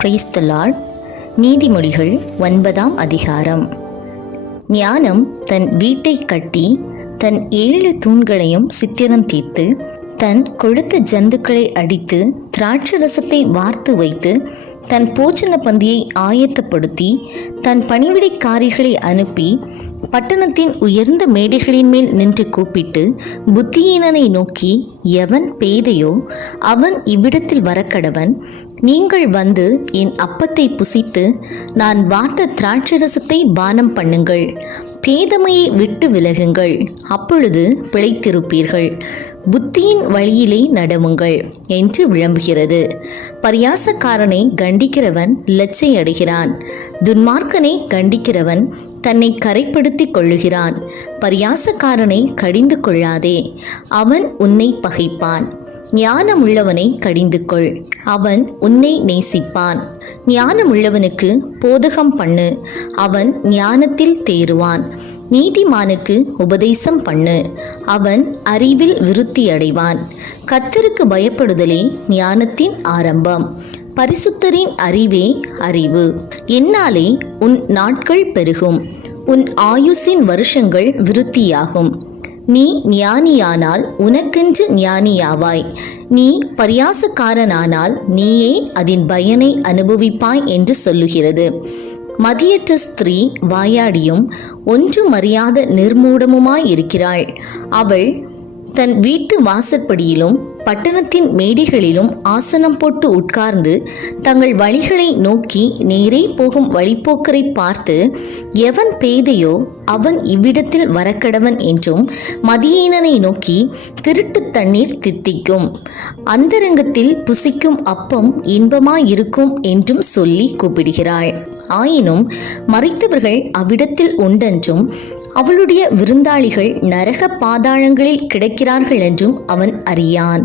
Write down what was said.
Praise the Lord. நீதிமொழிகள் 9ஆம் அதிகாரம். ஞானம் தன் வீட்டை கட்டி தன் 7 தூண்களையும் சித்திரம் தீர்த்து தன் கொழுத்த ஜந்துக்களை அடித்து திராட்சரசத்தை வார்த்து வைத்து தன் போஜன பந்தியை ஆயத்தப்படுத்தி தன் பணிவிடைக்காரிகளை அனுப்பி பட்டணத்தின் உயர்ந்த மேடைகளின் மேல் நின்று கூப்பிட்டு புத்தியீனனை நோக்கி, எவன் பேதையோ அவன் இவ்விடத்தில் வரக்கடவன். நீங்கள் வந்து என் அப்பத்தை புசித்து நான் வார்த்த திராட்சரசத்தை பானம் பண்ணுங்கள். பேதமையை விட்டு விலகுங்கள், அப்பொழுது பிழைத்திருப்பீர்கள். புத்தியின் வழியிலே நடவுங்கள் என்று விளம்புகிறது. பரியாசக்காரனை கண்டிக்கிறவன் லச்சை அடைகிறான். துன்மார்க்கனை கண்டிக்கிறவன் தன்னை கரைப்படுத்திக் கொள்ளுகிறான். பரியாசக்காரனை கடிந்து கொள்ளாதே, அவன் உன்னை பகைப்பான். ஞானமுள்ளவனை கடிந்து கொள், அவன் உன்னை நேசிப்பான். ஞானமுள்ளவனுக்கு போதகம் பண்ணு, அவன் ஞானத்தில் தேறுவான். நீதிமானுக்கு உபதேசம் பண்ணு, அவன் அறிவில் விருத்தி அடைவான். கர்த்தருக்கு பயப்படுதலே ஞானத்தின் ஆரம்பம். பரிசுத்தரின் அறிவே அறிவு. என்னாலே உன் நாட்கள் பெருகும், உன் ஆயுசின் வருஷங்கள் விருத்தியாகும். நீ ஞானியானால் உனக்கென்று ஞானியாவாய். நீ பரியாசக்காரனானால் நீயே அதன் பயனை அனுபவிப்பாய் என்று சொல்லுகிறது. மதியற்ற ஸ்திரீ வாயாடியும் ஒன்றும் அறியாத நிர்மூடமுமாயிருக்கிறாள். அவள் தன் வீட்டு வாசற்படியிலும் பட்டணத்தின் மேடைகளிலும் ஆசனம் போட்டு உட்கார்ந்து தங்கள் வழிகளை நோக்கி நேரே போகும் வழிப்போக்கரை பார்த்து, எவன் பேதையோ அவன் இவ்விடத்தில் வரக்கடவன் என்றும் மதியீனனை நோக்கி திருட்டு தண்ணீர் தித்திக்கும், அந்தரங்கத்தில் புசிக்கும் அப்பம் இன்பமாயிருக்கும் என்றும் சொல்லி கூப்பிடுகிறாள். ஆயினும் மரித்தவர்கள் அவ்விடத்தில் உண்டென்றும் அவளுடைய விருந்தாளிகள் நரக பாதாளங்களில் கிடக்கிறார்கள் என்றும் அவன் அறியான்.